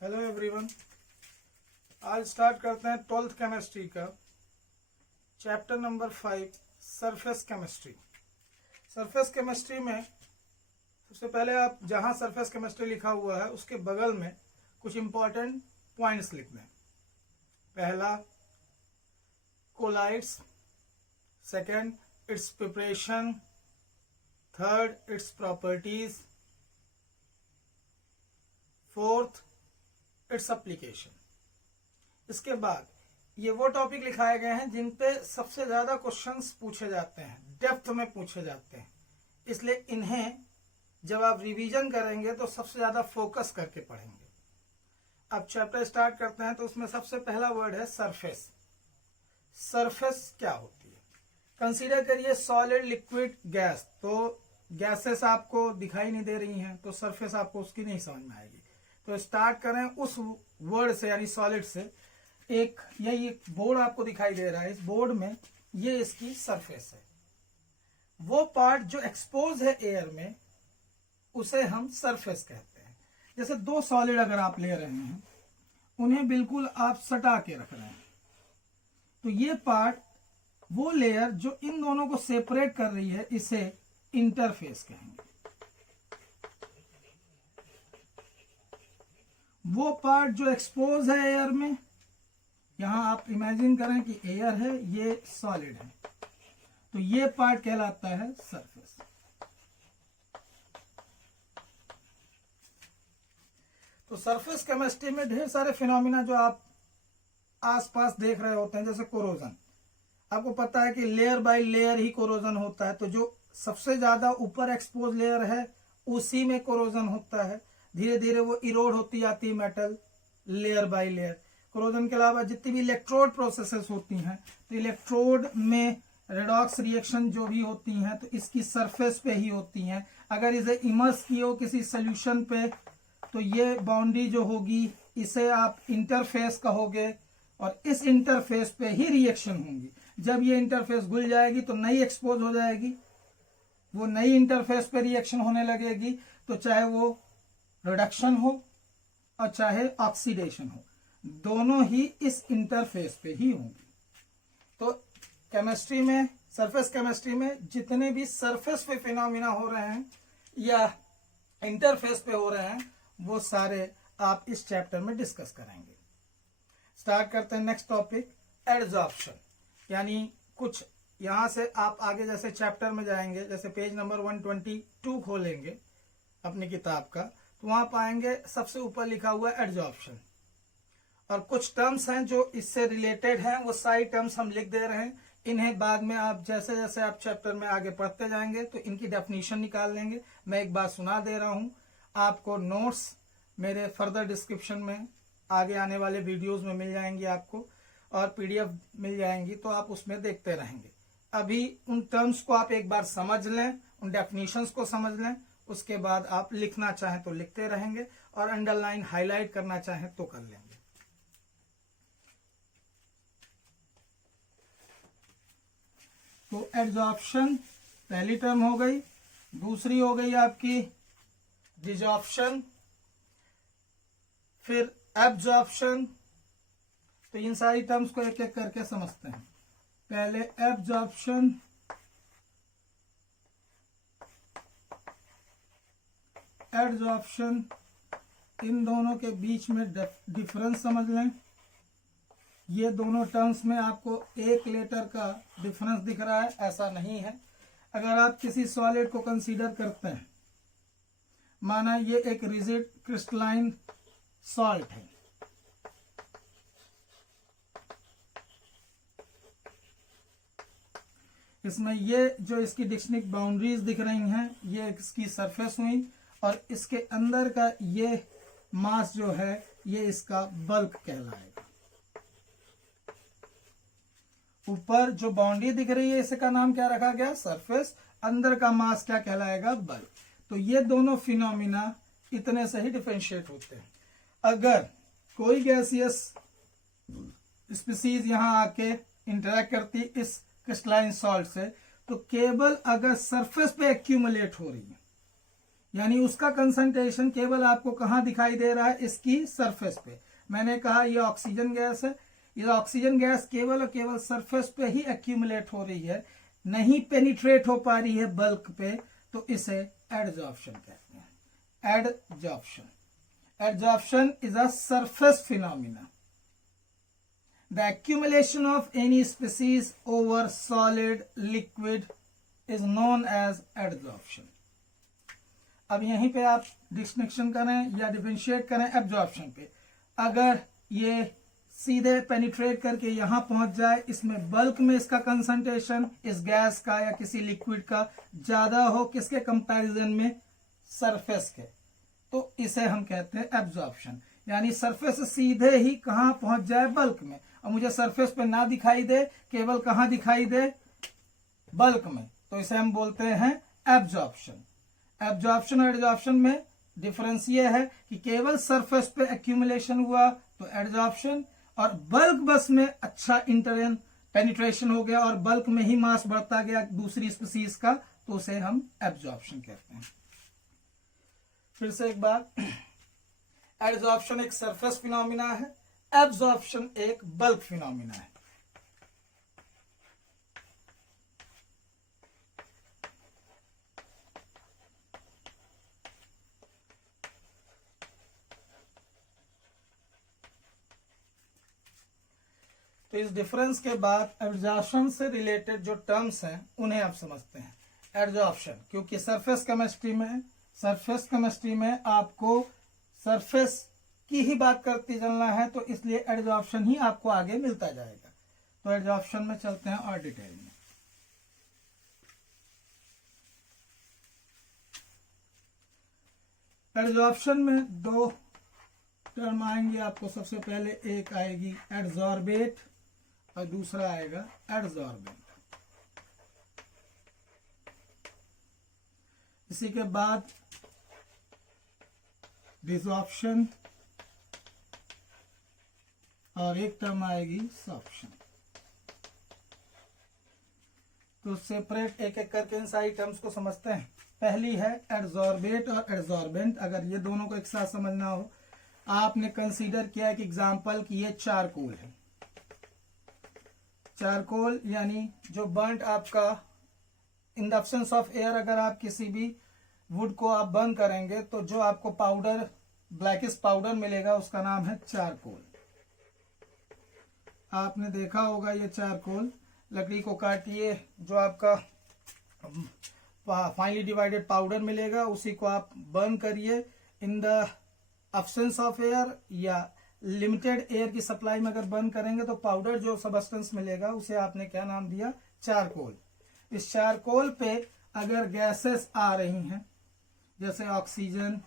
Hello everyone. आज start करते हैं 12th केमिस्ट्री का chapter number 5 surface chemistry. Surface chemistry में सबसे पहले आप जहां सरफेस केमिस्ट्री लिखा हुआ है उसके बगल में कुछ इंपॉर्टेंट पॉइंट्स लिख दें। पहला, colloids. Second, its preparation. Third, its properties. Fourth, its application. इसके बाद ये वो टॉपिक लिखाए गए हैं जिन पे सबसे ज्यादा क्वेश्चंस पूछे जाते हैं, डेप्थ में पूछे जाते हैं, इसलिए इन्हें जब आप रिवीजन करेंगे तो सबसे ज्यादा फोकस करके पढ़ेंगे। अब चैप्टर स्टार्ट करते हैं तो उसमें सबसे पहला वर्ड है सरफेस। सरफेस क्या होती है? कंसीडर करिए सॉलिड, लिक्विड, गैस। तो गैसेस आपको दिखाई नहीं दे रही हैं तो सरफेस आपको उसकी नहीं समझ में आएगी। तो स्टार्ट करें उस वर्ड से, यानी सॉलिड से। एक यही एक बोर्ड आपको दिखाई दे रहा है, इस बोर्ड में ये इसकी सरफेस है। वो पार्ट जो एक्सपोज है एयर में उसे हम सरफेस कहते हैं। जैसे दो सॉलिड अगर आप ले रहे हैं, उन्हें बिल्कुल आप सटा के रख रहे हैं, तो ये पार्ट, वो लेयर जो इन दोनों को सेपरेट कर रही है, इसे इंटरफेस कहेंगे। वो पार्ट जो एक्सपोज है एयर में, यहां आप इमेजिन करें कि एयर है, ये सॉलिड है, तो ये पार्ट कहलाता है सरफेस। तो सरफेस केमिस्ट्री में ढेर सारे फिनोमिना जो आप आसपास देख रहे होते हैं, जैसे कोरोजन। आपको पता है कि layer by layer he corrosion होता है, तो जो सबसे ज्यादा ऊपर एक्सपोज लेयर है उसी में कोरोजन होता है। धीरे धीरे वो इरोड होती जाती है metal, layer by layer. Corrosion के अलावा जितनी भी इलेक्ट्रोड प्रोसेसेस होती हैं, तो इलेक्ट्रोड में रेडॉक्स रिएक्शन जो भी होती हैं तो इसकी सरफेस पे ही होती हैं। अगर इसे इमर्स किए हो किसी सोल्यूशन पे तो ये बाउंड्री जो होगी इसे आप इंटरफेस कहोगे, और इस इंटरफेस पे ही रिएक्शन होंगी। जब ये इंटरफेस घुल जाएगी तो नई एक्सपोज हो जाएगी, वो नई इंटरफेस पे रिएक्शन होने लगेगी, तो चाहे वो रिडक्शन हो और चाहे ऑक्सीडेशन हो, दोनों ही इस इंटरफेस पे ही होंगी। तो केमिस्ट्री में, सरफेस केमिस्ट्री में जितने भी सरफेस पे फिनोमिना हो रहे हैं या इंटरफेस पे हो रहे हैं, वो सारे आप इस चैप्टर में डिस्कस करेंगे। स्टार्ट करते हैं नेक्स्ट टॉपिक, एडजॉर्प्शन। यानी कुछ यहां से आप आगे जैसे चैप्टर में जाएंगे, जैसे पेज नंबर 122 खोलेंगे अपनी किताब का, तो वहां पाएंगे सबसे ऊपर लिखा हुआ है एडजॉर्प्शन, और कुछ टर्म्स हैं जो इससे रिलेटेड हैं, वो सारी टर्म्स हम लिख दे रहे हैं। इन्हें बाद में आप जैसे जैसे आप चैप्टर में आगे पढ़ते जाएंगे तो इनकी डेफिनेशन निकाल लेंगे। मैं एक बार सुना दे रहा हूं, आपको नोट्स मेरे फर्दर डिस्क्रिप्शन में आगे आने वाले वीडियोस में मिल जाएंगी आपको, और पीडीएफ मिल जाएंगी, तो आप उसमें देखते रहेंगे। अभी उन टर्म्स को आप एक बार समझ लें, उन डेफिनेशंस को समझ लें, उसके बाद आप लिखना चाहें तो लिखते रहेंगे, और अंडरलाइन हाईलाइट करना चाहें तो कर लेंगे। तो एडजॉर्प्शन पहली टर्म हो गई। दूसरी हो गई आपकी डिजॉर्प्शन, फिर एब्जॉर्प्शन। तो इन सारी टर्म्स को एक एक करके समझते हैं। पहले एब्जॉर्प्शन, एडजॉर्प्शन, इन दोनों के बीच में डिफरेंस समझ लें। ये दोनों टर्म्स में आपको एक लेटर का डिफरेंस दिख रहा है, ऐसा नहीं है। अगर आप किसी सॉलिड को कंसीडर करते हैं, माना ये एक रिजिड क्रिस्टलाइन सॉल्ट है, इसमें ये जो इसकी डिस्टिंक्ट बाउंड्रीज दिख रही हैं, ये इसकी सरफेस हुई, और इसके अंदर का ये मास जो है ये इसका बल्क कहलाएगा। ऊपर जो बाउंड्री दिख रही है इसका नाम क्या रखा गया? सरफेस। अंदर का मास क्या कहलाएगा? बल्क। तो ये दोनों फिनोमिना इतने से ही डिफरेंशिएट होते हैं। अगर कोई गैसियस स्पीसीज यहां आके इंटरेक्ट करती इस क्रिस्टलाइन सॉल्ट से, तो केवल अगर सरफेस पे एक्यूमुलेट हो रही है, यानी उसका कंसंट्रेशन केवल आपको कहाँ दिखाई दे रहा है, इसकी सरफेस पे। मैंने कहा ये ऑक्सीजन गैस है, ये ऑक्सीजन गैस केवल और केवल सरफेस पे ही एक्यूमुलेट हो रही है, नहीं पेनिट्रेट हो पा रही है बल्क पे, तो इसे एडजॉर्प्शन कहते हैं। Adsorption, adsorption is a surface phenomena. The accumulation of any species over solid liquid is known as adsorption. अब यहीं पे आप डिस्टिंक्शन करें या डिफरेंशिएट करें एब्जॉर्प्शन पे। अगर ये सीधे पेनिट्रेट करके यहां पहुंच जाए, इसमें बल्क में इसका कंसंट्रेशन इस गैस का या किसी लिक्विड का ज्यादा हो, किसके कंपैरिजन में, सरफेस के, तो इसे हम कहते हैं एब्जॉर्प्शन। यानी सरफेस सीधे ही कहां पहुंच जाए, बल्क में, और मुझे सरफेस पे ना दिखाई दे, केवल कहां दिखाई दे, बल्क में, तो इसे हम बोलते हैं एब्जॉर्प्शन। एब्जॉर्प्शन और एडजॉर्प्शन में डिफरेंस ये है कि केवल सरफेस पे एक्यूमुलेशन हुआ तो एडजॉर्प्शन, और बल्क बस में अच्छा इंटरन पेनिट्रेशन हो गया और बल्क में ही मास बढ़ता गया दूसरी स्पीसीज का, तो उसे हम एब्जॉर्प्शन कहते हैं। फिर से एक बार, एडजॉर्प्शन एक सरफेस फिनोमिना है, एब्जॉर्प्शन एक बल्क फिनोमिना है। तो इस डिफरेंस के बाद एडजॉर्प्शन से रिलेटेड जो टर्म्स हैं उन्हें आप समझते हैं। एडजॉर्प्शन, क्योंकि सरफेस केमिस्ट्री में आपको सरफेस की ही बात करते चलना है, तो इसलिए एडजॉर्प्शन ही आपको आगे मिलता जाएगा। तो एडजॉर्प्शन में चलते हैं और डिटेल में। एडजॉर्प्शन में दो टर्म आएंगे आपको। सबसे पहले एक आएगी एडजॉर्बेट और दूसरा आएगा एडजॉर्बेंट। इसी के बाद डिसॉर्प्शन और एक टर्म आएगी सॉर्प्शन। तो सेपरेट एक एक करके इन सारी टर्म्स को समझते हैं। पहली है एडजॉर्बेट और एडजॉर्बेंट। अगर ये दोनों को एक साथ समझना हो, आपने कंसीडर किया एक एग्जांपल कि ये चारकोल है। चारकोल यानी जो बर्न्ट आपका in the absence of air, अगर आप किसी भी वुड को आप बर्न करेंगे तो जो आपको पाउडर, ब्लैकिश पाउडर मिलेगा, उसका नाम है चारकोल। आपने देखा होगा ये चारकोल, लकड़ी को काटिए, जो आपका फाइनली डिवाइडेड पाउडर मिलेगा उसी को आप बर्न करिए। In the absence of air या लिमिटेड एयर की सप्लाई में अगर बर्न करेंगे तो पाउडर जो सबस्टेंस मिलेगा उसे आपने क्या नाम दिया, चारकोल। इस चारकोल पे अगर गैसेस आ रही हैं, जैसे ऑक्सीजन,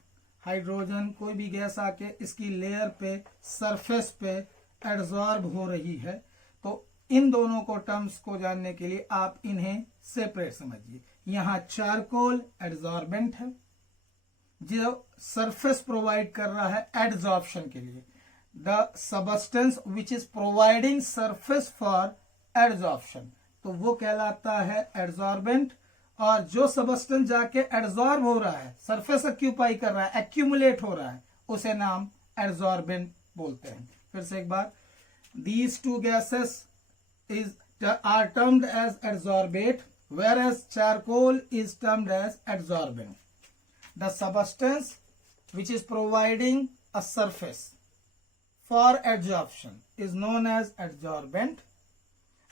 हाइड्रोजन, कोई भी गैस आके इसकी लेयर पे, सरफेस पे एडजॉर्ब हो रही है, तो इन दोनों को टर्म्स को जानने के लिए आप इन्हें सेपरेट समझिए। यहाँ चारकोल एडजॉर्बेंट है, जो सरफेस प्रोवाइड कर रहा है एडजॉर्प्शन के लिए। The substance which is providing surface for adsorption, तो वो कहलाता है एडजॉर्बेंट। और जो सबस्टेंस जाके एडजॉर्ब हो रहा है, सरफेस ऑक्यूपाई कर रहा है, एक्यूमुलेट हो रहा है, उसे नाम एडजॉर्बेंट बोलते हैं। फिर से एक बार, these two gases are termed as adsorbate, whereas charcoal is termed as adsorbent. The substance which is providing a surface for adsorption is known as adsorbent,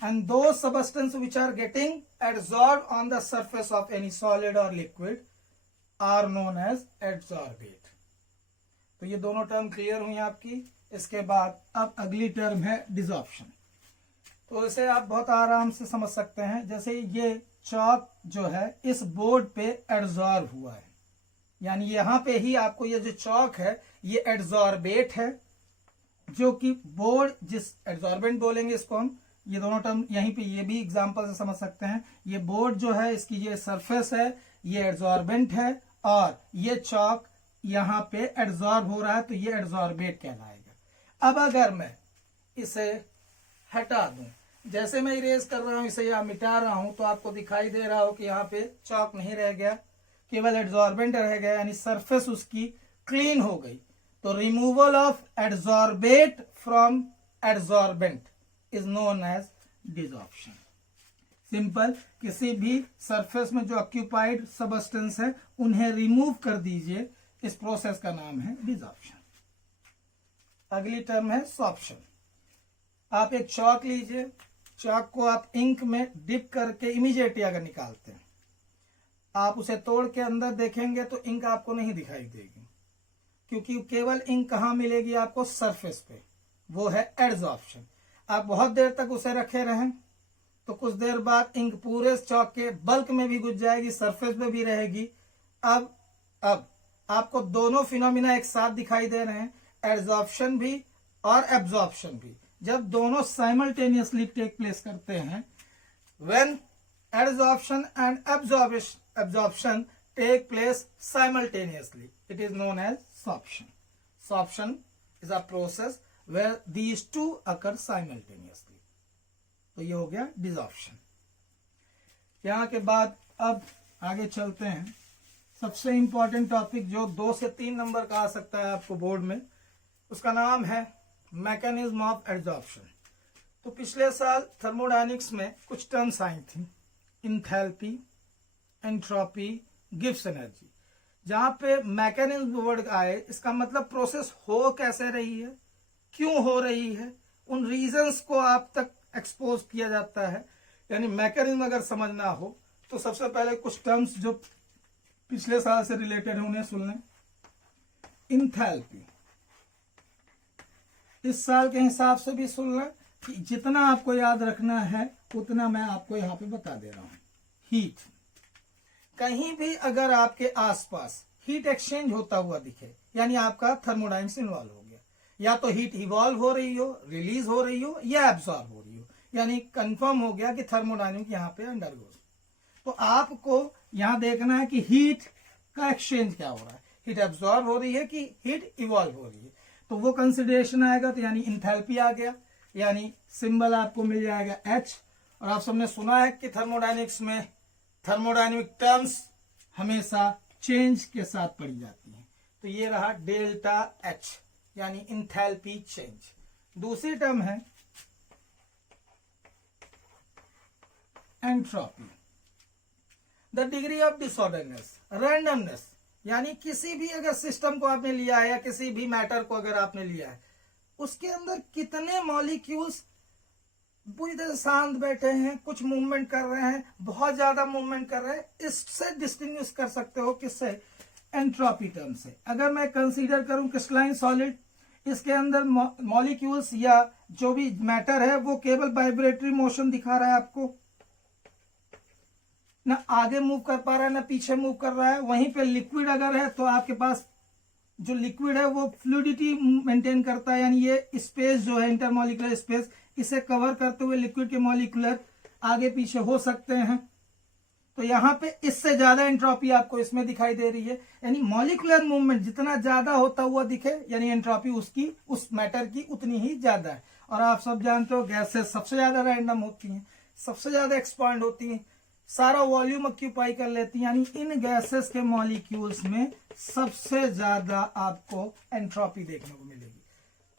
and those substances which are getting adsorbed on the surface of any solid or liquid are known as adsorbate. तो ये दोनों term clear हुई आपकी। इसके बाद अब अगली term है डिसॉर्प्शन। तो इसे आप बहुत आराम से समझ सकते हैं। जैसे ये चॉक जो है इस बोर्ड पे एडजॉर्ब हुआ है, यानी यहाँ पे ही आपको ये जो चॉक है ये एडजॉर्बेट है, जो कि बोर्ड, जिस एडजॉर्बेंट बोलेंगे इसको हम, ये दोनों टर्म यहीं पे ये भी एग्जांपल से समझ सकते हैं। ये बोर्ड जो है इसकी ये सरफेस है, ये एडजॉर्बेंट है, और ये चॉक यहाँ पे एडजॉर्ब हो रहा है, तो ये एडजॉर्बेट कहलाएगा। अब अगर मैं इसे हटा दूं, जैसे मैं इरेज कर रहा हूं इसे या मिटा रहा हूं, तो आपको दिखाई दे रहा हो कि यहाँ पे चॉक नहीं रह गया। केवल एड्सॉर्बेंट रह गया, यानी सरफेस उसकी क्लीन हो गई। तो removal of adsorbate from adsorbent is known as desorption. Simple, किसी भी सरफेस में जो ऑक्यूपाइड सबस्टेंस है उन्हें रिमूव कर दीजिए, इस प्रोसेस का नाम है डिसॉर्प्शन। अगली टर्म है सॉर्प्शन। आप एक चॉक लीजिए, चॉक को आप इंक में डिप करके इमीडिएटली अगर निकालते हैं, आप उसे तोड़ के अंदर देखेंगे तो इंक आपको नहीं दिखाई देगी, क्योंकि केवल इंक कहाँ मिलेगी आपको? सरफेस पे, वो है एड्सॉर्प्शन। आप बहुत देर तक उसे रखे रहें तो कुछ देर बाद इंक पूरे चॉक के बल्क में भी घुस जाएगी, सरफेस पे भी रहेगी। अब आपको दोनों फिनोमिना एक साथ दिखाई दे रहे हैं, एड्सॉर्प्शन भी और एब्जॉर्प्शन भी। जब दोनों साइमल्टेनियसली टेक प्लेस करते हैं, when adsorption and absorption take place simultaneously, it is known as sorption. Sorption is a process where these two occur simultaneously. तो ये हो गया डिसॉर्प्शन। यहाँ के बाद अब आगे चलते हैं। सबसे इंपॉर्टेंट टॉपिक जो 2 से 3 नंबर का आ सकता है आपको बोर्ड में, उसका नाम है मैकेनिज्म ऑफ एड्सॉर्प्शन। तो पिछले साल थर्मोडायनिक्स में कुछ टर्म्स आई थी, इंथैल्पी, एंट्रोपी, गिब्स एनर्जी। जहां पे मैकेनिज्म वर्ड आए, इसका मतलब प्रोसेस हो कैसे रही है, क्यों हो रही है, उन रीजंस को आप तक एक्सपोज किया जाता है। यानी मैकेनिज्म अगर समझना हो तो सबसे पहले कुछ टर्म्स जो पिछले साल से रिलेटेड है उन्हें सुन लें। इंथैल्पी, इस साल के हिसाब से भी सुन लें, कि जितना आपको याद रखना है उतना मैं आपको यहां पे बता दे रहा हूं। हीट, कहीं भी अगर आपके आसपास हीट एक्सचेंज होता हुआ दिखे, यानी आपका थर्मोडायनेमिक्स इन्वॉल्व हो गया, या तो हीट इवॉल्व हो रही हो, रिलीज हो रही हो, या एब्सॉर्ब हो रही हो, यानी कंफर्म हो गया कि थर्मोडायनेमिक्स यहाँ पे अंडरगोज। तो आपको यहाँ देखना है कि हीट का एक्सचेंज क्या हो रहा है, हीट एब्सॉर्ब हो रही है कि हीट इवॉल्व हो रही है, तो वो कंसिडरेशन आएगा। तो यानी इंथैल्पी आ गया, यानी सिंबल आपको मिल जाएगा H। और आप सबने सुना है कि थर्मोडायनेमिक्स में थर्मोडायनेमिक टर्म्स हमेशा चेंज के साथ पढ़ी जाती हैं। तो ये रहा डेल्टा H, यानी इंथैल्पी चेंज। दूसरी टर्म है entropy, the degree of disorderness, randomness, यानी किसी भी अगर सिस्टम को आपने लिया है या किसी भी मैटर को अगर आपने लिया है, उसके अंदर कितने मॉलिक्यूल्स पूरी तरह शांत बैठे हैं, कुछ मूवमेंट कर रहे हैं, बहुत ज्यादा मूवमेंट कर रहे हैं, इससे डिस्टिंग्विश कर सकते हो किससे? एंट्रोपी टर्म से। अगर मैं कंसीडर करूं क्रिस्टलाइन सॉलिड, इसके अंदर मॉलिक्यूल्स या जो भी मैटर है वो केवल वाइब्रेटरी मोशन दिखा रहा है आपको, ना आगे मूव कर पा रहा है ना पीछे मूव कर रहा है। वहीं पे लिक्विड अगर है तो आपके पास जो लिक्विड है वो फ्लूइडिटी मेंटेन करता है, यानी ये स्पेस जो है इंटरमॉलिक्यूलर स्पेस, इसे कवर करते हुए लिक्विड के मॉलिक्यूलर आगे पीछे हो सकते हैं। तो यहाँ पे इससे ज्यादा एंट्रोपी आपको इसमें दिखाई दे रही है, यानी मॉलिक्यूलर मूवमेंट जितना ज्यादा होता हुआ दिखे, यानी एंट्रोपी उसकी उस मैटर की उतनी ही ज्यादा है। और आप सब जानते हो गैसेस सबसे ज्यादा रैंडम होती हैं, सबसे ज्यादा एक्सपांड होती हैं, सारा वॉल्यूम ऑक्यूपाई कर लेती हैं, यानी इन गैसेस के मॉलिक्यूल्स में सबसे ज्यादा आपको एंट्रोपी देखने को मिलेगी।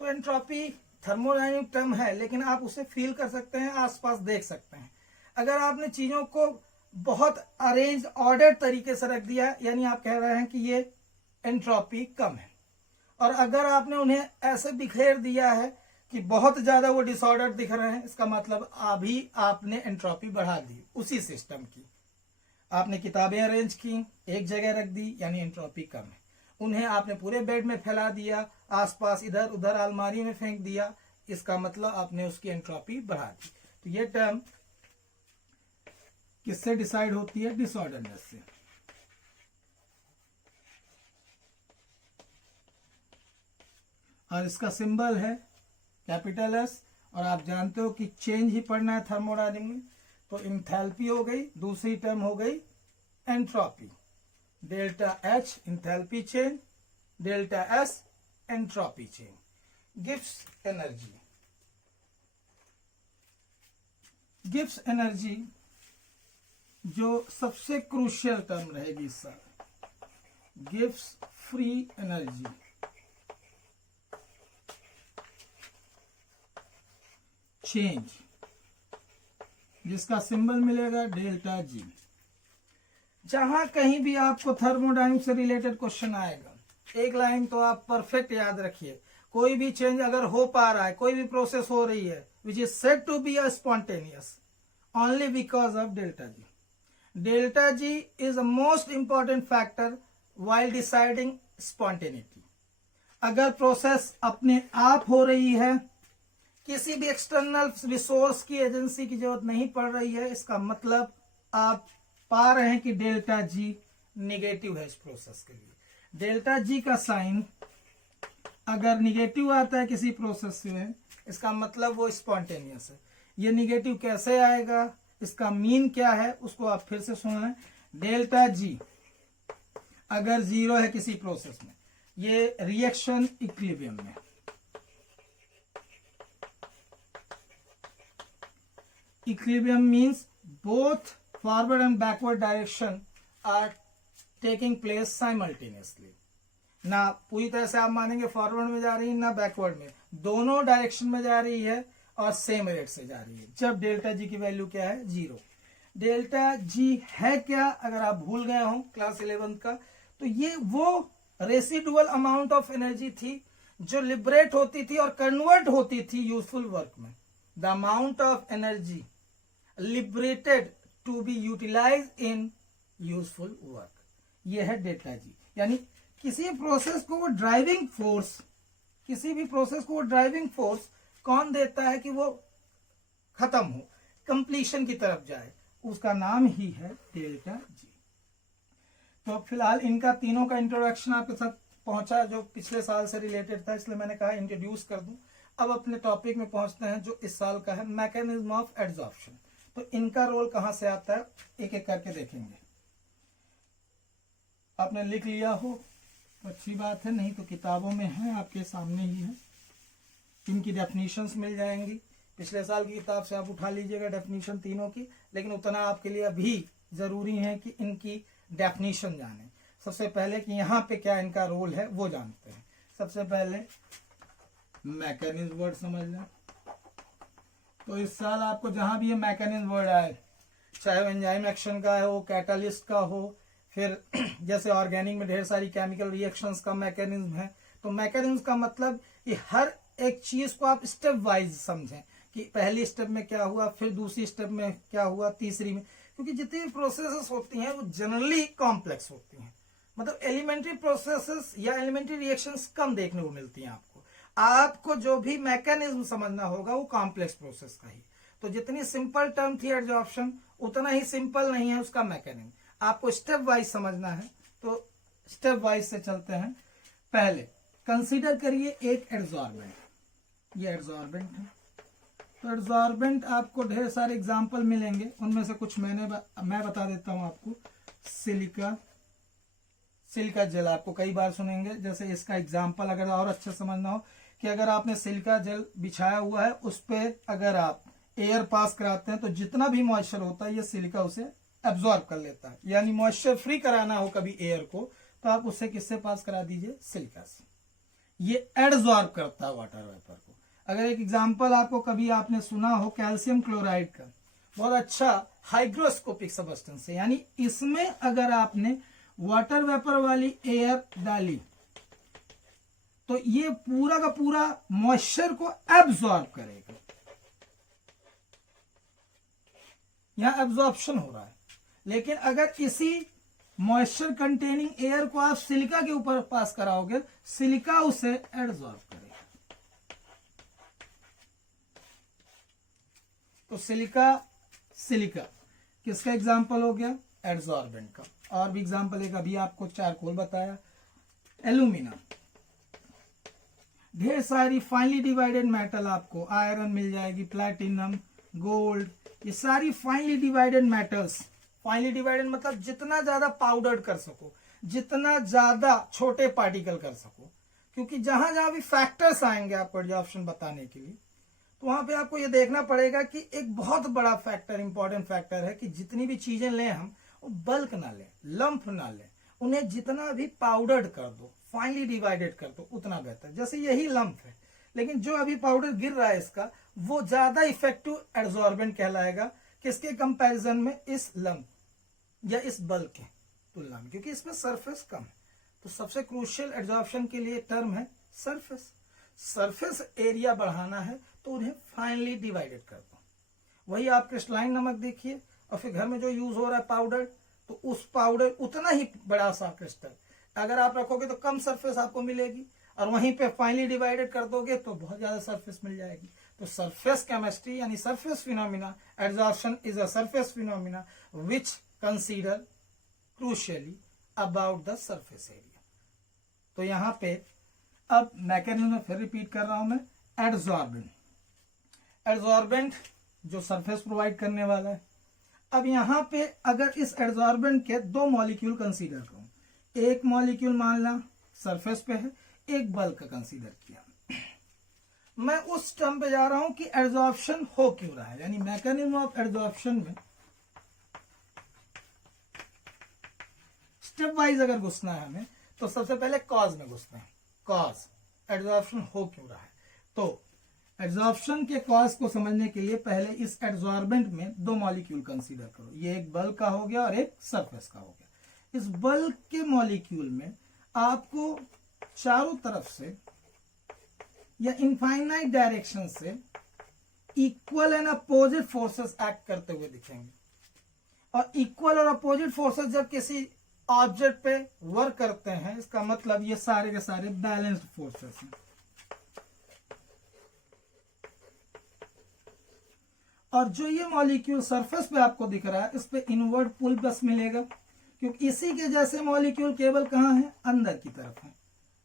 तो एंट्रोपी थर्मोडायनेमिक टर्म है, लेकिन आप उसे फील कर सकते हैं, आसपास देख सकते हैं। अगर आपने चीजों को बहुत अरेंज ऑर्डर तरीके से रख दिया, यानी आप कह रहे हैं कि ये एंट्रोपी कम है। और अगर आपने उन्हें ऐसे बिखेर दिया है कि बहुत ज्यादा वो डिसऑर्डर दिख रहे हैं, इसका मतलब अभी आपने एंट्रोपी बढ़ा दी उसी सिस्टम की। आपने किताबें अरेंज की, एक जगह रख दी, यानी एंट्रोपी कम है। उन्हें आपने पूरे बेड में फैला दिया, आसपास इधर उधर अलमारी में फेंक दिया, इसका मतलब आपने उसकी एंट्रोपी बढ़ा दी। तो ये टर्म किससे डिसाइड होती है? डिसऑर्डरनेस से। और इसका सिंबल है कैपिटल एस। और आप जानते हो कि चेंज ही पढ़ना है थर्मोडायनेमिक्स में। तो इंथैल्पी हो गई, दूसरी टर्म हो गई entropy. Delta H enthalpy change, delta S entropy change. Gibbs energy, Gibbs energy जो सबसे क्रूशियल टर्म रहेगी इस साल, गिव्स फ्री एनर्जी, चेंज, जिसका सिंबल मिलेगा डेल्टा जी। जहां कहीं भी आपको थर्मोडायनामिक्स से रिलेटेड क्वेश्चन आएगा, एक लाइन तो आप परफेक्ट याद रखिए, कोई भी चेंज अगर हो पा रहा है, कोई भी प्रोसेस हो रही है, which is said to be a spontaneous only because of delta G. Delta G is the most important factor while deciding spontaneity. अगर प्रोसेस अपने आप हो रही है, किसी भी एक्सटर्नल रिसोर्स की एजेंसी की जरूरत नहीं पड़ रही है, इसका मतलब आप पा रहे हैं कि डेल्टा जी निगेटिव है इस प्रोसेस के लिए। डेल्टा जी का साइन अगर निगेटिव आता है किसी प्रोसेस में, इसका मतलब वो स्पॉन्टेनियस है। ये निगेटिव कैसे आएगा, इसका मीन क्या है, उसको आप फिर से सुन लें। डेल्टा जी अगर जीरो है किसी प्रोसेस में, ये रिएक्शन इक्विलिब्रियम में, equilibrium means both forward and backward direction are taking place simultaneously. ना पूरी तरह से आप मानेंगे फॉरवर्ड में जा रही है, ना बैकवर्ड में, दोनों डायरेक्शन में जा रही है और सेम रेट से जा रही है। जब डेल्टा जी की वैल्यू क्या है, जीरो। डेल्टा जी है क्या, अगर आप भूल गए हो क्लास 11 का, तो ये वो रेसिडुअल अमाउंट ऑफ एनर्जी थी जो लिबरेट होती थी और कन्वर्ट होती थी यूजफुल वर्क में। The amount of energy liberated to be utilize in useful work, ये है डेल्टा जी। यानी किसी प्रोसेस को वो ड्राइविंग फोर्स, किसी भी प्रोसेस को वो ड्राइविंग फोर्स कौन देता है कि वो खत्म हो, कंप्लीशन की तरफ जाए, उसका नाम ही है डेल्टा जी। तो फिलहाल इनका तीनों का इंट्रोडक्शन आपके साथ पहुंचा जो पिछले साल से रिलेटेड था, इसलिए मैंने कहा इंट्रोड्यूस कर दूं। अब अपने टॉपिक में पहुंचते हैं जो इस साल का है, मैकेनिज्म ऑफ एड्सॉर्प्शन। तो इनका रोल कहां से आता है, एक एक करके देखेंगे। आपने लिख लिया हो तो अच्छी बात है, नहीं तो किताबों में है, आपके सामने ही है। इनकी डेफिनेशंस मिल जाएंगी, पिछले साल की किताब से आप उठा लीजिएगा डेफिनेशन तीनों की, लेकिन उतना आपके लिए अभी जरूरी है कि इनकी डेफिनेशन जाने। सबसे पहले कि यहाँ पे क्या इनका रोल है वो जानते हैं। सबसे पहले मैकेनिज्म वर्ड समझ लें। तो इस साल आपको जहां भी ये मैकेनिज्म वर्ड आए, चाहे वो एंजाइम एक्शन का हो, कैटालिस्ट का हो, फिर जैसे ऑर्गेनिक में ढेर सारी केमिकल रिएक्शंस का मैकेनिज्म है, तो मैकेनिज्म का मतलब ये हर एक चीज को आप स्टेप वाइज समझें कि पहली स्टेप में क्या हुआ, फिर दूसरी स्टेप में क्या हुआ, तीसरी में, क्योंकि जितनी भी प्रोसेसेस होती हैं वो जनरली कॉम्प्लेक्स होती हैं। मतलब एलिमेंट्री प्रोसेसेस या एलिमेंट्री रिएक्शंस कम देखने को मिलती हैं आपको जो भी मैकेनिज्म समझना होगा वो कॉम्प्लेक्स प्रोसेस का ही। तो जितनी सिंपल टर्म थी एड्सॉर्प्शन, उतना ही सिंपल नहीं है उसका मैकेनिज्म। आपको स्टेप वाइज समझना है, तो स्टेप वाइज से चलते हैं। पहले कंसीडर करिए एक एड्सॉर्बेंट, ये एड्सॉर्बेंट है। तो एड्सॉर्बेंट आपको ढेर सारे एग्जाम्पल मिलेंगे, उनमें से कुछ मैं बता देता हूं आपको। सिलिका जेल आपको कई बार सुनेंगे। जैसे इसका एग्जाम्पल अगर और अच्छा समझना हो कि अगर आपने सिलिका जेल बिछाया हुआ है, उस पर अगर आप एयर पास कराते हैं तो जितना भी मॉइस्चर होता है ये सिलिका उसे एब्जॉर्ब कर लेता है। यानी मॉइस्चर फ्री कराना हो कभी एयर को, तो आप उससे किससे पास करा दीजिए, सिलिका से। ये एडजॉर्ब करता है वाटर वेपर को। अगर एक एग्जाम्पल आपको कभी आपने सुना हो कैल्शियम क्लोराइड का, बहुत अच्छा हाइग्रोस्कोपिक सब्सटेंस है, यानी इसमें अगर आपने वाटर वेपर वाली एयर डाली तो ये पूरा का पूरा मॉइस्चर को एब्जॉर्ब करेगा। यहां एब्जॉर्प्शन हो रहा है, लेकिन अगर इसी मॉइस्चर कंटेनिंग एयर को आप सिलिका के ऊपर पास कराओगे, सिलिका उसे एब्जॉर्ब करेगा। तो सिलिका किसका एग्जाम्पल हो गया, एड्सॉर्बेंट का। और भी एग्जाम्पल एक अभी आपको चारकोल बताया, एल्यूमिना, ढेर सारी फाइनली डिवाइडेड मेटल, आपको आयरन मिल जाएगी, प्लैटिनम, गोल्ड, ये सारी finally divided metals. Finally divided मतलब जितना ज्यादा पाउडर्ड कर सको, जितना ज्यादा छोटे पार्टिकल कर सको, क्योंकि जहां जहां भी फैक्टर्स आएंगे आपको एड्सॉर्प्शन बताने के लिए, तो वहां पे आपको ये देखना पड़ेगा कि एक बहुत बड़ा फैक्टर, इंपॉर्टेंट फैक्टर है कि जितनी भी चीजें लें हम, वो बल्क ना लें, लंप ना लें, उन्हें जितना भी पाउडर्ड कर दो, फाइनली डिवाइडेड कर दो, उतना बेहतर। जैसे यही लंप है, लेकिन जो अभी पाउडर गिर रहा है इसका, वो ज्यादा इफेक्टिव एड्सॉर्बेंट कहलाएगा किसके कंपैरिजन में, इस लंप या इस बल के तुलना में, क्योंकि इसमें सरफेस कम है। तो सबसे क्रूशियल एड्सॉर्प्शन के लिए टर्म है सरफेस। सरफेस एरिया बढ़ाना है तो उन्हें फाइनली डिवाइडेड कर दो। वही आप क्रिस्टलाइन नमक देखिए, और फिर घर में जो यूज हो रहा है पाउडर, तो उस पाउडर उतना ही बड़ा सा क्रिस्टल अगर आप रखोगे तो कम सरफेस आपको मिलेगी, और वहीं पे फाइनली डिवाइडेड कर दोगे तो बहुत ज्यादा सरफेस मिल जाएगी। तो सरफेस केमिस्ट्री यानी surface phenomena, adsorption is a surface phenomena which consider crucially about the surface area. तो यहां पे अब मैकेनिज्म फिर रिपीट कर रहा हूं मैं। एड्सॉर्बेंट, एड्सॉर्बेंट जो सरफेस प्रोवाइड करने वाला है। अब यहां पे अगर इस एड्सॉर्बेंट के दो मॉलिक्यूल कंसीडर करूं, एक मॉलिक्यूल मान ला सरफेस पे है, एक बल्क का कंसीडर किया, मैं उस टर्म पे जा रहा हूं कि एड्सॉर्प्शन हो क्यों रहा है, यानी मैकेनिज्म ऑफ एड्सॉर्प्शन में स्टेप वाइज अगर घुसना है हमें, तो सबसे पहले कॉज में घुसते हैं। कॉज, एड्सॉर्प्शन हो क्यों रहा है। तो एड्सॉर्प्शन के कॉज को समझने के लिए पहले इस एड्सॉर्बेंट में दो मॉलिक्यूल कंसीडर करो। ये एक बल्क का हो गया और एक सरफेस का हो गया। इस बल्क के मॉलिक्यूल में आपको चारों तरफ से या इनफाइनाइट डायरेक्शन से equal and opposite forces act करते हुए दिखेंगे। और इक्वल और अपोजिट फोर्सेस जब किसी ऑब्जेक्ट पे वर्क करते हैं, इसका मतलब ये सारे के सारे बैलेंस्ड फोर्सेस हैं। और जो ये मॉलिक्यूल सरफेस पे आपको दिख रहा है, इस पे इनवर्ड पुल बस मिलेगा, क्योंकि इसी के जैसे मॉलिक्यूल केवल कहां है, अंदर की तरफ है।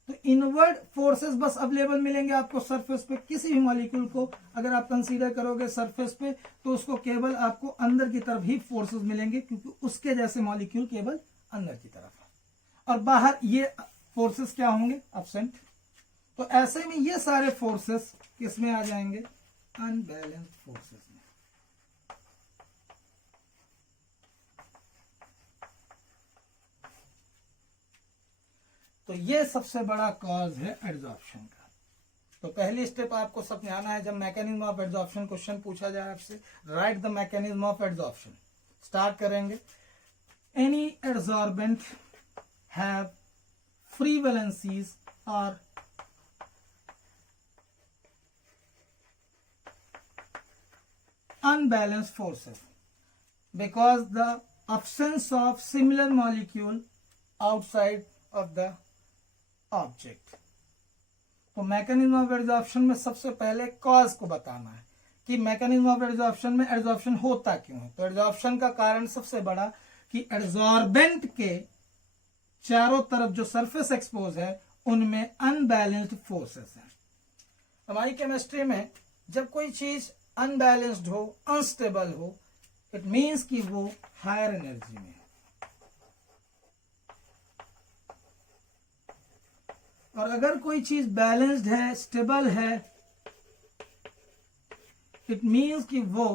तो इनवर्ड फोर्सेस बस अवेलेबल मिलेंगे आपको सरफेस पे। किसी भी मॉलिक्यूल को अगर आप कंसीडर करोगे सरफेस पे, तो उसको केवल आपको अंदर की तरफ ही फोर्सेस मिलेंगे, क्योंकि उसके जैसे मॉलिक्यूल केवल अंदर की तरफ है, और बाहर ये फोर्सेस क्या होंगे, एब्सेंट। तो ऐसे में ये सारे फोर्सेस किसमें आ जाएंगे, अनबैलेंस्ड फोर्सेस में। तो ये सबसे बड़ा कॉज है एड्सॉर्प्शन का। तो पहली स्टेप आपको समझ आना है, जब मैकेनिज्म ऑफ एड्सॉर्प्शन क्वेश्चन पूछा जाए आपसे, write the mechanism of adsorption. Start करेंगे। Any adsorbent have free valencies और unbalanced forces because the absence of similar molecule outside of the object. तो मैकेनिज्म ऑफ एड्सॉर्प्शन में सबसे पहले कॉज को बताना है कि मैकेनिज्म ऑफ एड्सॉर्प्शन में एड्सॉर्प्शन होता क्यों है। तो एड्सॉर्प्शन का कारण सबसे बड़ा कि एड्सॉर्बेंट के चारों तरफ जो सरफेस एक्सपोज है उनमें अनबैलेंस्ड फोर्सेस हैं। हमारी केमिस्ट्री में जब कोई चीज अनबैलेंस्ड हो, अनस्टेबल हो, इट मीन्स कि वो हायर एनर्जी में है। और अगर कोई चीज बैलेंस्ड है, स्टेबल है, इट मीन्स कि वो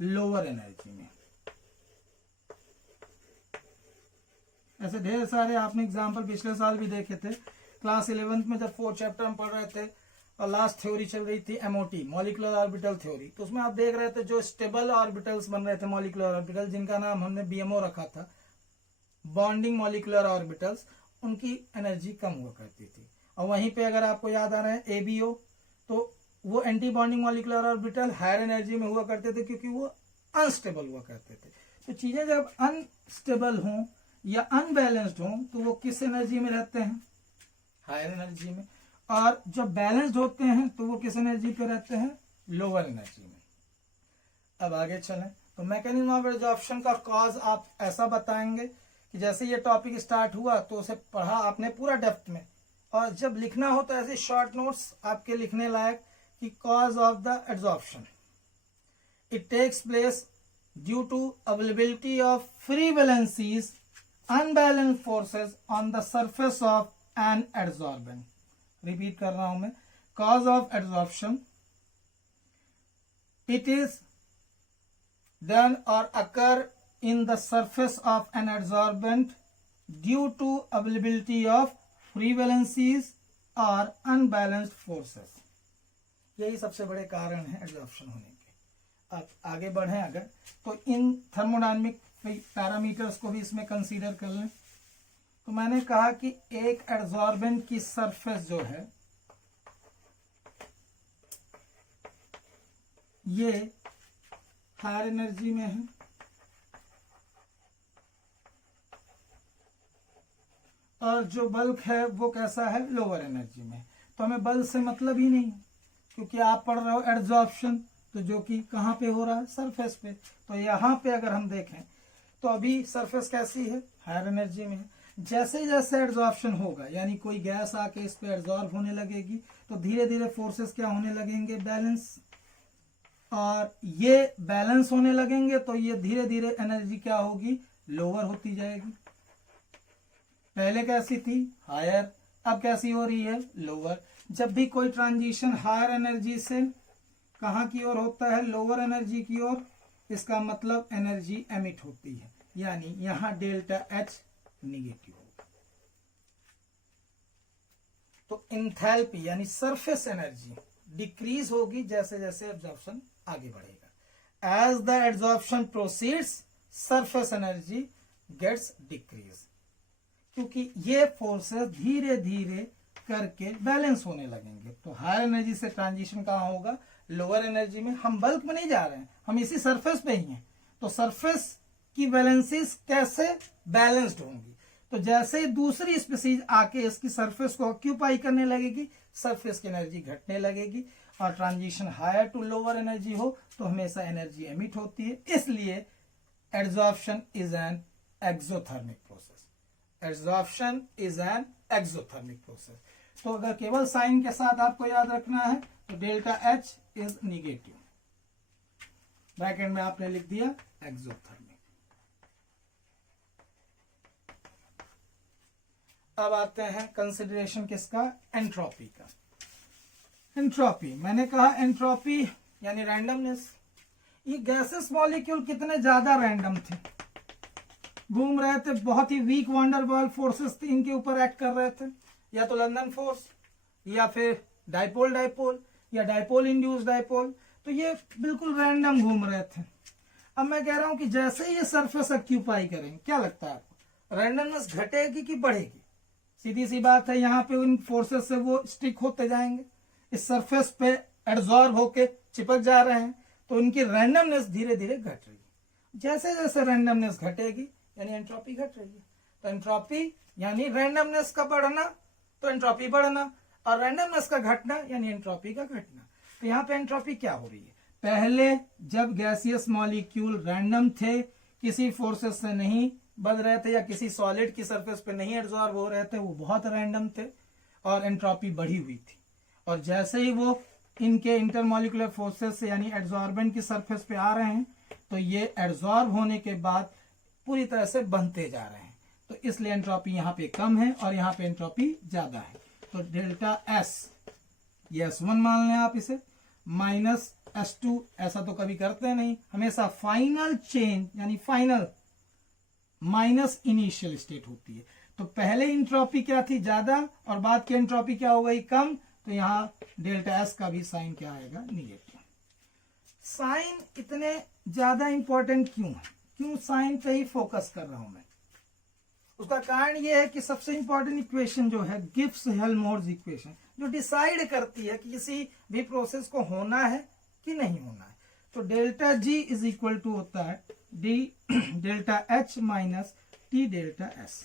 लोअर एनर्जी में। ऐसे ढेर सारे आपने एग्जाम्पल पिछले साल भी देखे थे। क्लास 11th में जब 4th चैप्टर हम पढ़ रहे थे और लास्ट थ्योरी चल रही थी एमओटी, मॉलिक्यूलर ऑर्बिटल थ्योरी, तो उसमें आप देख रहे थे जो स्टेबल ऑर्बिटल्स बन रहे थे मॉलिक्यूलर ऑर्बिटल, जिनका नाम हमने बीएमओ रखा था, बॉन्डिंग मॉलिक्यूलर ऑर्बिटल्स, उनकी एनर्जी कम हुआ करती थी। और वहीं पे अगर आपको याद आ रहा है एबीओ, तो वो antibonding molecular orbital higher energy में हुआ करते थे क्योंकि वो अनस्टेबल हुआ करते थे। तो चीजें जब अनस्टेबल हों या अनबैलेंस्ड हों तो वो किस एनर्जी में रहते हैं, हायर एनर्जी में। और जब बैलेंस्ड होते हैं तो वो किस एनर्जी पे रहते हैं, लोअर एनर्जी में। अब आगे चलें तो मैकेनिज्म ऑफ एड्सॉर्प्शन का कॉज आप ऐसा बताएंगे कि जैसे ये टॉपिक स्टार्ट हुआ तो उसे पढ़ा आपने पूरा डेप्थ में, और जब लिखना हो तो ऐसे शॉर्ट नोट्स आपके लिखने लायक कि cause of the adsorption, it takes place due to availability of free valencies unbalanced forces on the surface of an adsorbent. Repeat कर रहा हूं मैं, cause of adsorption, it is done or occur in the surface of an adsorbent due to availability of free valencies और unbalanced forces. यही सबसे बड़े कारण है एड्जॉर्प्शन होने के। अब आगे बढ़ें अगर, तो इन थर्मोडायनेमिक पैरामीटर्स को भी इसमें कंसीडर कर लें। तो मैंने कहा कि एक एड्जॉर्बेंट की सरफेस जो है ये हायर एनर्जी में है और जो बल्क है वो कैसा है, लोअर एनर्जी में। तो हमें बल्क से मतलब ही नहीं, क्योंकि आप पढ़ रहे हो एड्जॉर्प्शन, तो जो कि कहाँ पे हो रहा है, सरफेस पे। तो यहाँ पे अगर हम देखें तो अभी सरफेस कैसी है, हायर एनर्जी में है। जैसे जैसे एड्जॉर्प्शन होगा, यानी कोई गैस आके इस पे एड्जॉर्ब होने लगेगी, तो धीरे धीरे फोर्सेस क्या होने लगेंगे, बैलेंस। और ये बैलेंस होने लगेंगे तो ये धीरे धीरे एनर्जी क्या होगी, लोअर होती जाएगी। पहले कैसी थी, हायर, अब कैसी हो रही है, लोअर। जब भी कोई ट्रांजिशन हायर एनर्जी से कहाँ की ओर होता है, लोअर एनर्जी की ओर, इसका मतलब एनर्जी एमिट होती है, यानी यहां डेल्टा एच निगेटिव होगा। तो इंथैल्पी यानी सरफेस एनर्जी डिक्रीज होगी जैसे जैसे एब्जॉर्प्शन आगे बढ़ेगा। As the absorption proceeds surface energy gets decrease, क्योंकि ये फोर्सेस धीरे धीरे करके बैलेंस होने लगेंगे। तो हायर एनर्जी से ट्रांजिशन कहाँ होगा, लोअर एनर्जी में। हम बल्क में नहीं जा रहे हैं, हम इसी सरफेस पे ही हैं। तो सरफेस की वैलेंसीज कैसे बैलेंस्ड होंगी, तो जैसे ही दूसरी स्पीसीज आके इसकी सरफेस को ऑक्यूपाई करने लगेगी, सरफेस की एनर्जी घटने लगेगी। और transition higher to lower energy हो तो हमेशा एनर्जी एमिट होती है। इसलिए adsorption is an exothermic process. Adsorption is an exothermic process. तो अगर केवल साइन के साथ आपको याद रखना है तो delta H is negative, bracket में आपने लिख दिया एक्सोथर्मिक। अब आते हैं कंसिडरेशन किसका, एंट्रोपी का। एंट्रोपी, मैंने कहा एंट्रोपी यानी रैंडमनेस। ये गैसेस मॉलिक्यूल कितने ज्यादा रैंडम थे, घूम रहे थे, बहुत ही वीक वंडरवॉल फोर्सेस थी इनके ऊपर एक्ट कर रहे थे, या तो लंदन फोर्स या फिर डाइपोल डाइपोल या डाइपोल इंड्यूस डाइपोल। तो ये बिल्कुल रैंडम घूम रहे थे। अब मैं कह रहा हूं कि जैसे ही ये सरफेस ऑक्यूपाई करेंगे, क्या लगता है आपको, रैंडमनेस घटेगी कि बढ़ेगी? सीधी सी बात है, यहाँ पे उन फोर्सेस से वो स्टिक होते जाएंगे, इस सरफेस पे एब्जॉर्ब होके चिपक जा रहे हैं, तो उनकी रैंडमनेस धीरे धीरे घट रही है। जैसे जैसे रैंडमनेस घटेगी यानी एंट्रोपी घट रही है। तो एंट्रोपी यानी रैंडमनेस का बढ़ना तो एंट्रोपी बढ़ना, और रैंडमनेस का घटना यानी एंट्रोपी का घटना। तो यहाँ पे एंट्रोपी क्या हो रही है, पहले जब गैसियस मॉलिक्यूल रैंडम थे, किसी फोर्सेस से नहीं बद रहे थे या किसी सॉलिड की सरफेस पे नहीं एब्जॉर्ब हो रहे थे, वो बहुत रैंडम थे और एंट्रोपी बढ़ी हुई थी। और जैसे ही वो इनके इंटरमॉलिकुलर फोर्सेस से यानी एब्जॉर्बेंट की सरफेस पे आ रहे हैं, तो ये एब्जॉर्ब होने के बाद पूरी तरह से बनते जा रहे हैं। तो इसलिए एंट्रोपी यहाँ पे कम है और यहाँ पे एंट्रोपी ज्यादा है। तो डेल्टा एस, ये S1 मान लें आप इसे, माइनस S2, ऐसा तो कभी करते नहीं, हमेशा फाइनल चेंज यानी फाइनल माइनस इनिशियल स्टेट होती है। तो पहले एंट्रोपी क्या थी, ज्यादा, और बाद की एंट्रोपी क्या हो गई, कम। तो यहाँ डेल्टा एस का भी साइन क्या आएगा, निगेटिव। साइन इतने ज्यादा इंपॉर्टेंट क्यों है, क्यों साइन पे ही फोकस कर रहा हूं मैं? उसका कारण यह है कि सबसे इंपॉर्टेंट इक्वेशन जो है गिब्स हेल्महोल्ट्ज इक्वेशन, जो डिसाइड करती है कि किसी भी प्रोसेस को होना है कि नहीं होना है। तो delta G is equal to होता है D delta H minus T delta S.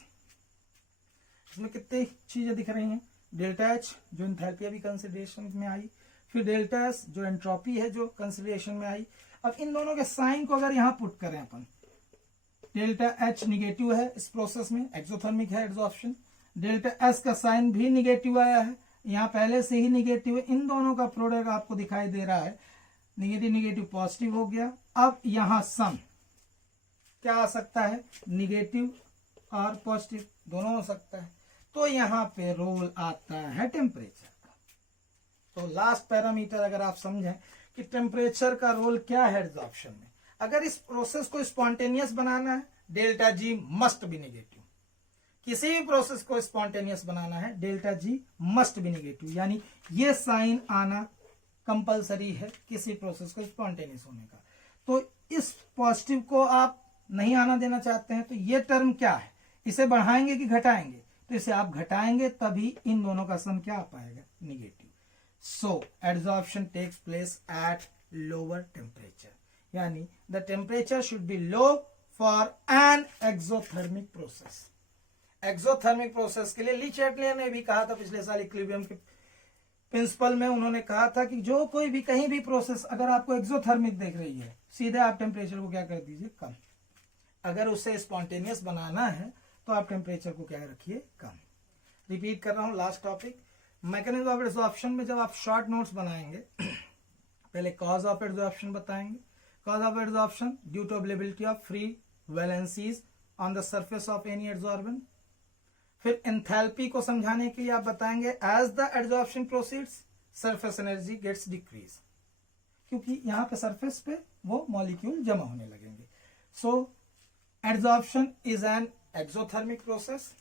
इसमें कितनी चीजें दिख रही हैं, डेल्टा एच जो एंथैल्पी अभी कंसिडरेशन में आई, फिर डेल्टा एस जो एंट्रोपी है जो कंसिडरेशन में आई। अब इन दोनों के साइन को अगर यहां पुट करें अपन, डेल्टा एच निगेटिव है इस प्रोसेस में, एक्सोथर्मिक है एड्जॉर्प्शन। डेल्टा एस का साइन भी निगेटिव आया है, यहाँ पहले से ही निगेटिव है। इन दोनों का प्रोडक्ट आपको दिखाई दे रहा है, निगेटिव निगेटिव पॉजिटिव हो गया। अब यहाँ सम क्या आ सकता है, निगेटिव और पॉजिटिव दोनों हो सकता है। तो यहाँ पे रोल आता है टेम्परेचर का। तो लास्ट पैरामीटर अगर आप समझें कि टेम्परेचर का रोल क्या है एड्जॉर्प्शन में, अगर इस प्रोसेस को स्पॉन्टेनियस बनाना है delta G must be negative, किसी भी प्रोसेस को स्पॉन्टेनियस बनाना है delta G must be negative, यानी ये साइन आना कंपलसरी है किसी प्रोसेस को स्पॉन्टेनियस होने का। तो इस पॉजिटिव को आप नहीं आना देना चाहते हैं तो ये टर्म क्या है, इसे बढ़ाएंगे कि घटाएंगे, तो इसे आप घटाएंगे तभी इन दोनों का सम क्या आ पाएगा, negative. So adsorption takes place at lower temperature, यानी the temperature should be low for an exothermic process. Exothermic process के लिए ली चैटलियर ने भी कहा था पिछले साल इक्विलिब्रियम के प्रिंसिपल में, उन्होंने कहा था कि जो कोई भी कहीं भी प्रोसेस अगर आपको एक्सोथर्मिक देख रही है, सीधे आप टेम्परेचर को क्या कर दीजिए, कम। अगर उसे स्पॉन्टेनियस बनाना है तो आप टेम्परेचर को क्या रखिए, कम। रिपीट कर रहा हूं last topic, mechanism of adsorption में जब आप शॉर्ट नोट्स बनाएंगे पहले कॉज ऑफ एडसॉर्प्शन बताएंगे। Cause of adsorption due to availability of free valencies on the surface of any adsorbent. फिर एंथैल्पी को समझाने के लिए आप बताएंगे as the adsorption proceeds surface energy gets decrease, क्योंकि यहां पे सरफेस पे वो मॉलिक्यूल जमा होने लगेंगे। So adsorption is an exothermic process.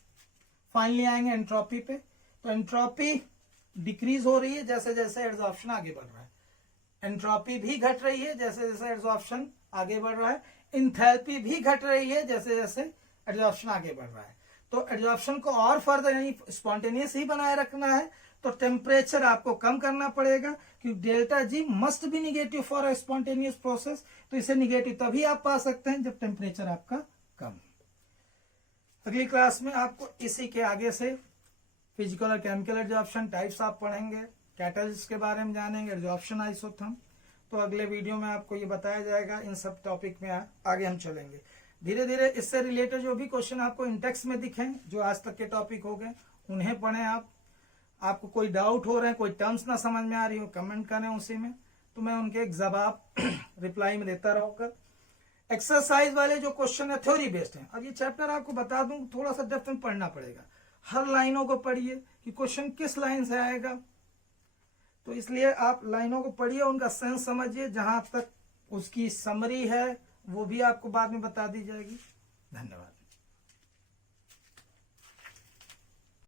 Finally आएंगे एंट्रोपी पे, तो एंट्रोपी डिक्रीज हो रही है जैसे जैसे एडसॉर्प्शन आगे बढ़ रहा है, एंट्रोपी भी घट रही है जैसे जैसे एडसॉर्प्शन आगे बढ़ रहा है, एंथैल्पी भी घट रही है जैसे जैसे एडसॉर्प्शन आगे बढ़ रहा है। तो एडसॉर्प्शन को और फर्दर यानी स्पॉन्टेनियस ही बनाए रखना है तो टेम्परेचर आपको कम करना पड़ेगा, क्योंकि delta G must be negative for a spontaneous process. तो इसे निगेटिव तभी आप पा सकते हैं जब टेम्परेचर आपका कम। अगली क्लास में आपको इसी के आगे से फिजिकल और केमिकल एडसॉर्प्शन टाइप्स आप पढ़ेंगे, कैटलिस्ट के बारे में जानेंगे, एडसॉर्प्शन आइसोथर्म। तो अगले वीडियो में आपको ये बताया जाएगा, इन सब टॉपिक में आगे हम चलेंगे। धीरे धीरे इससे रिलेटेड जो भी क्वेश्चन आपको इंटेक्स में दिखें, जो आज तक के टॉपिक हो गए, उन्हें पढ़ें आप। आपको कोई डाउट हो रहे हैं, कोई टर्म्स ना समझ में आ रही हो, कमेंट करें उसी में, तो मैं उनके एक जवाब रिप्लाई में देता रहूंगा। एक्सरसाइज वाले जो क्वेश्चन है थ्योरी बेस्ड है। अब ये चैप्टर आपको बता दूं थोड़ा सा डेप्थ में पढ़ना पड़ेगा, हर लाइनों को पढ़िए कि क्वेश्चन किस लाइन से आएगा, तो इसलिए आप लाइनों को पढ़िए, उनका सेंस समझिए, जहां तक उसकी समरी है वो भी आपको बाद में बता दी जाएगी। धन्यवाद।